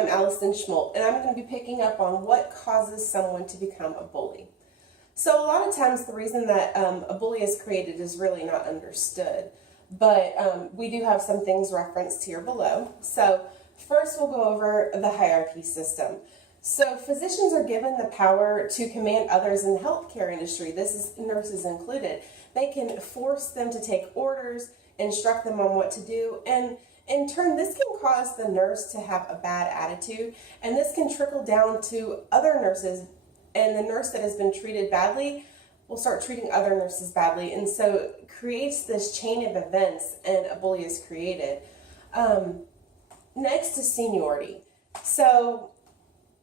I'm Allison Schmolt, and I'm going to be picking up on what causes someone to become a bully. So a lot of times the reason that a bully is created is really not understood, but we do have some things referenced here below. So first we'll go over the hierarchy system. So physicians are given the power to command others in the healthcare industry. This is nurses included. They can force them to take orders, instruct them on what to do, and in turn, this can cause the nurse to have a bad attitude, and this can trickle down to other nurses, and the nurse that has been treated badly will start treating other nurses badly, and so it creates this chain of events, and a bully is created. Next is seniority. So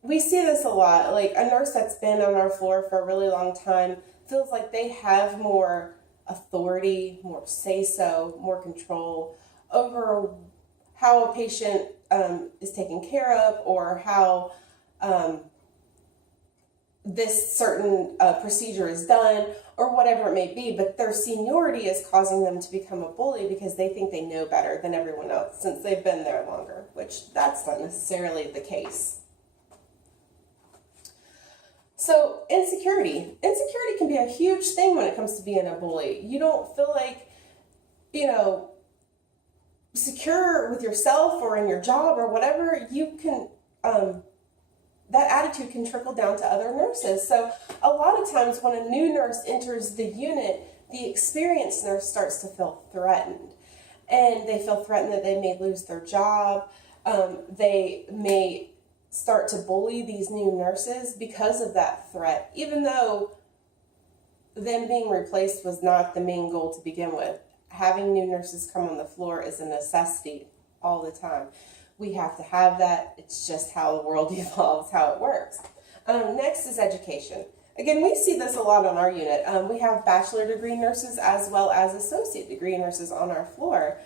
we see this a lot. Like a nurse that's been on our floor for a really long time feels like they have more authority, more say-so, more control over how a patient is taken care of, or how this certain procedure is done, or whatever it may be. But their seniority is causing them to become a bully because they think they know better than everyone else since they've been there longer, which that's not necessarily the case. So insecurity. Insecurity can be a huge thing when it comes to being a bully. You don't feel like, secure with yourself or in your job or whatever, you can, that attitude can trickle down to other nurses. So a lot of times when a new nurse enters the unit, the experienced nurse starts to feel threatened. And they feel threatened that they may lose their job. They may start to bully these new nurses because of that threat, even though them being replaced was not the main goal to begin with. Having new nurses come on the floor is a necessity all the time. We have to have that. It's just how the world evolves, how it works. Next is education. Again, we see this a lot on our unit. We have bachelor degree nurses as well as associate degree nurses on our floor.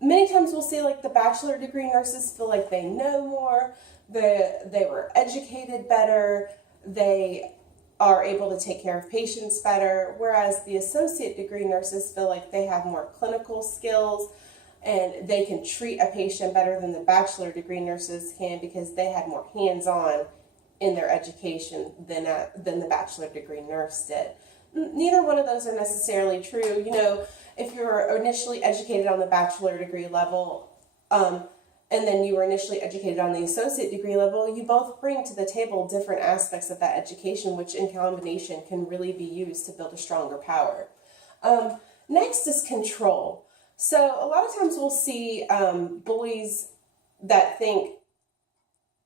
Many times we'll see like the bachelor degree nurses feel like they know more, they were educated better, they are able to take care of patients better, whereas the associate degree nurses feel like they have more clinical skills and they can treat a patient better than the bachelor degree nurses can because they had more hands-on in their education than the bachelor degree nurse did. Neither one of those are necessarily true. If you're initially educated on the bachelor degree level, and then you were initially educated on the associate degree level, you both bring to the table different aspects of that education, which in combination can really be used to build a stronger power. Next is control. So a lot of times we'll see bullies that think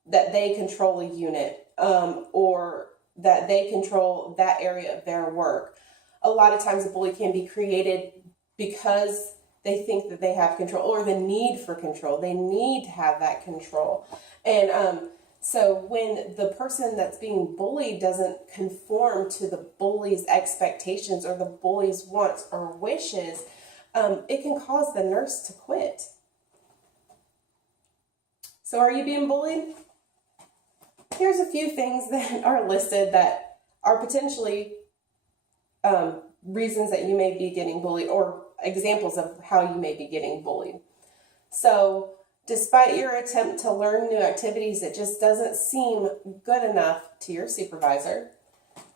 that they control a unit or that they control that area of their work. A lot of times a bully can be created because they think that they have control, or the need for control. They need to have that control. And so when the person that's being bullied doesn't conform to the bully's expectations or the bully's wants or wishes, it can cause the nurse to quit. So are you being bullied? Here's a few things that are listed that are potentially reasons that you may be getting bullied, or examples of how you may be getting bullied. So despite your attempt to learn new activities, it just doesn't seem good enough to your supervisor.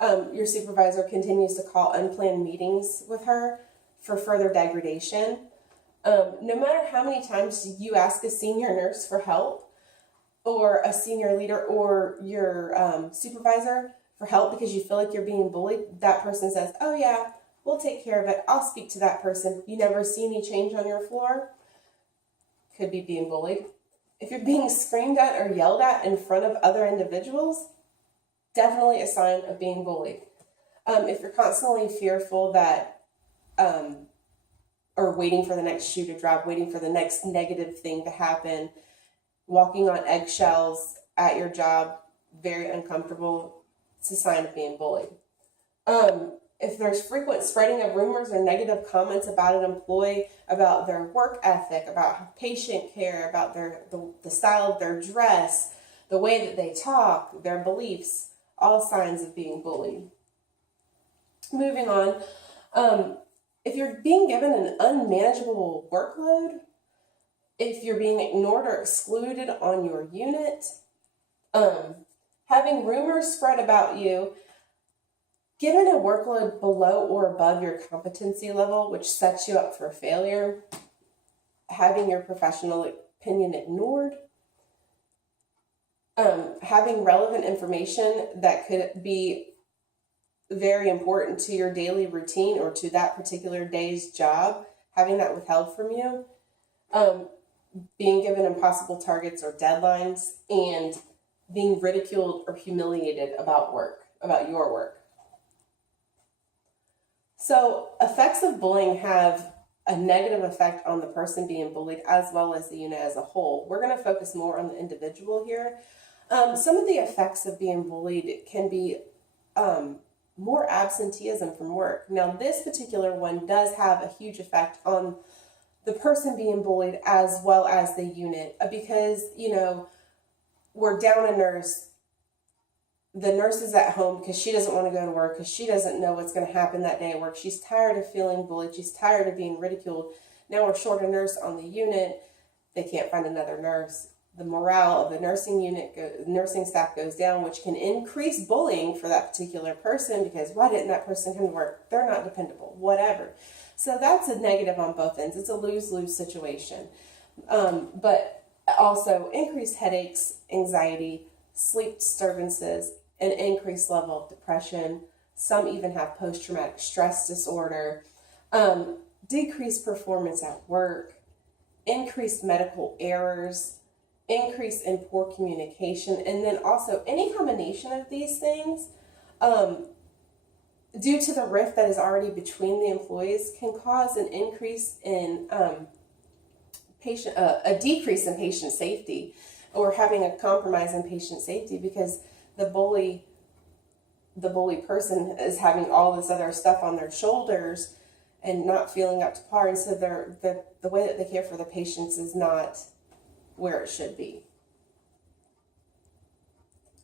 Your supervisor continues to call unplanned meetings with her for further degradation. No matter how many times you ask a senior nurse for help, or a senior leader, or your supervisor for help because you feel like you're being bullied, that person says, "Oh yeah, we'll take care of it. I'll speak to that person." You never see any change on your floor. Could be being bullied. If you're being screamed at or yelled at in front of other individuals, definitely a sign of being bullied. If you're constantly fearful that, or waiting for the next shoe to drop, waiting for the next negative thing to happen, walking on eggshells at your job, very uncomfortable, it's a sign of being bullied. If there's frequent spreading of rumors or negative comments about an employee, about their work ethic, about patient care, about the style of their dress, the way that they talk, their beliefs, all signs of being bullied. Moving on, if you're being given an unmanageable workload, if you're being ignored or excluded on your unit, having rumors spread about you, given a workload below or above your competency level, which sets you up for failure, having your professional opinion ignored, having relevant information that could be very important to your daily routine or to that particular day's job, having that withheld from you, being given impossible targets or deadlines, and being ridiculed or humiliated about your work. So effects of bullying have a negative effect on the person being bullied as well as the unit as a whole. We're going to focus more on the individual here. Some of the effects of being bullied can be more absenteeism from work. Now, this particular one does have a huge effect on the person being bullied as well as the unit, because, we're down a nurse. The nurse is at home because she doesn't want to go to work, because she doesn't know what's going to happen that day at work. She's tired of feeling bullied. She's tired of being ridiculed. Now we're short a nurse on the unit. They can't find another nurse. The morale of the nursing staff goes down, which can increase bullying for that particular person, because why didn't that person come to work? They're not dependable, whatever. So that's a negative on both ends. It's a lose-lose situation. But also increased headaches, anxiety, sleep disturbances, an increased level of depression. Some even have post-traumatic stress disorder, decreased performance at work, increased medical errors, increase in poor communication, and then also any combination of these things, due to the rift that is already between the employees, can cause an increase in a decrease in patient safety, or having a compromise in patient safety, because the bully person is having all this other stuff on their shoulders and not feeling up to par, and so the way that they care for the patients is not where it should be.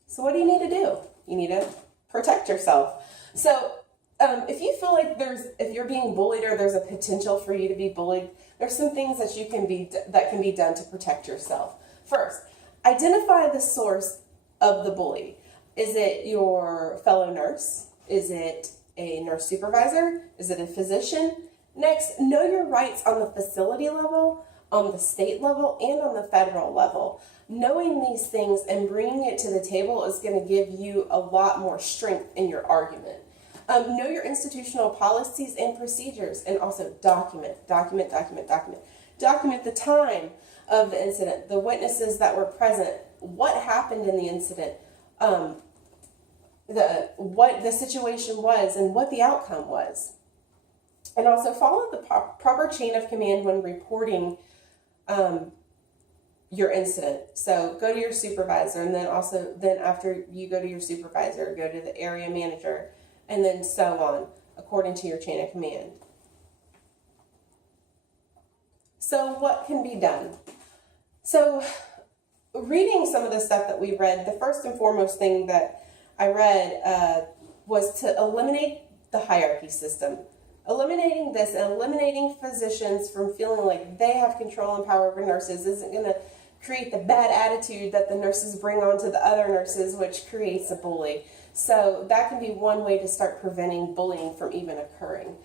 So what do you need to do? You need to protect yourself. So if you feel like if you're being bullied or there's a potential for you to be bullied, there's some things that can be done to protect yourself. First, identify the source of the bully. Is it your fellow nurse? Is it a nurse supervisor? Is it a physician? Next, know your rights on the facility level, on the state level, and on the federal level. Knowing these things and bringing it to the table is going to give you a lot more strength in your argument. Know your institutional policies and procedures, and also document the time of the incident, the witnesses that were present, what happened in the incident, what the situation was, and what the outcome was. And also follow the proper chain of command when reporting your incident. So go to your supervisor, and then after you go to your supervisor, go to the area manager, and then so on, according to your chain of command. So what can be done? So reading some of the stuff that we read, the first and foremost thing that I read was to eliminate the hierarchy system. Eliminating this and eliminating physicians from feeling like they have control and power over nurses isn't going to create the bad attitude that the nurses bring on to the other nurses, which creates a bully. So that can be one way to start preventing bullying from even occurring.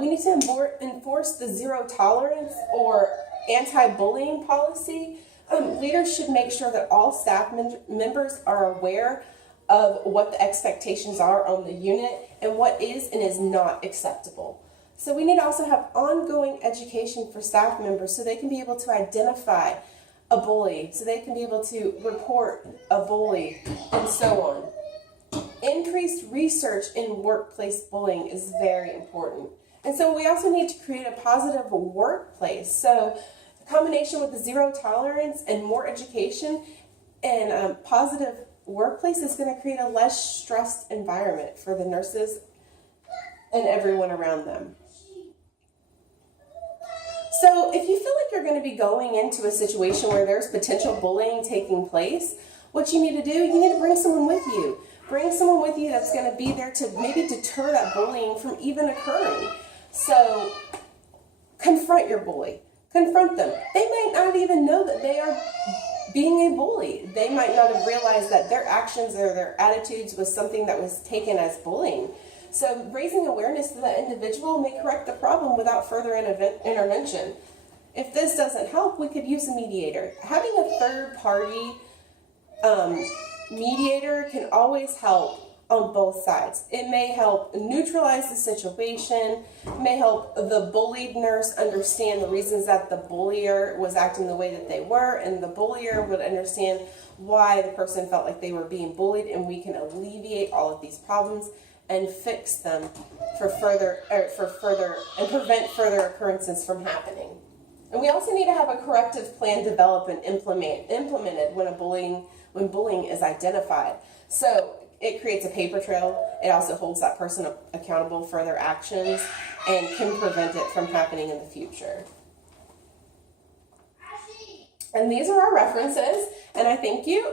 We need to enforce the zero tolerance or anti-bullying policy. Leaders should make sure that all staff members are aware of what the expectations are on the unit and what is and is not acceptable. So we need to also have ongoing education for staff members so they can be able to identify a bully, so they can be able to report a bully, and so on. Increased research in workplace bullying is very important. And so we also need to create a positive workplace. So the combination with the zero tolerance and more education and positive workplace is going to create a less stressed environment for the nurses and everyone around them. So if you feel like you're going to be going into a situation where there's potential bullying taking place, what you need to do, you need to bring someone with you. Bring someone with you that's going to be there to maybe deter that bullying from even occurring. So confront your bully. confront them. They might not even know that they are being a bully. They might not have realized that their actions or their attitudes was something that was taken as bullying. So raising awareness to that individual may correct the problem without further intervention. If this doesn't help, we could use a mediator. Having a third party mediator can always help on both sides. It may help neutralize the situation, may help the bullied nurse understand the reasons that the bullier was acting the way that they were, and the bullier would understand why the person felt like they were being bullied, and we can alleviate all of these problems and fix them for further and prevent further occurrences from happening. And we also need to have a corrective plan developed and implemented when bullying is identified. So it creates a paper trail. It also holds that person accountable for their actions and can prevent it from happening in the future. And these are our references, and I thank you.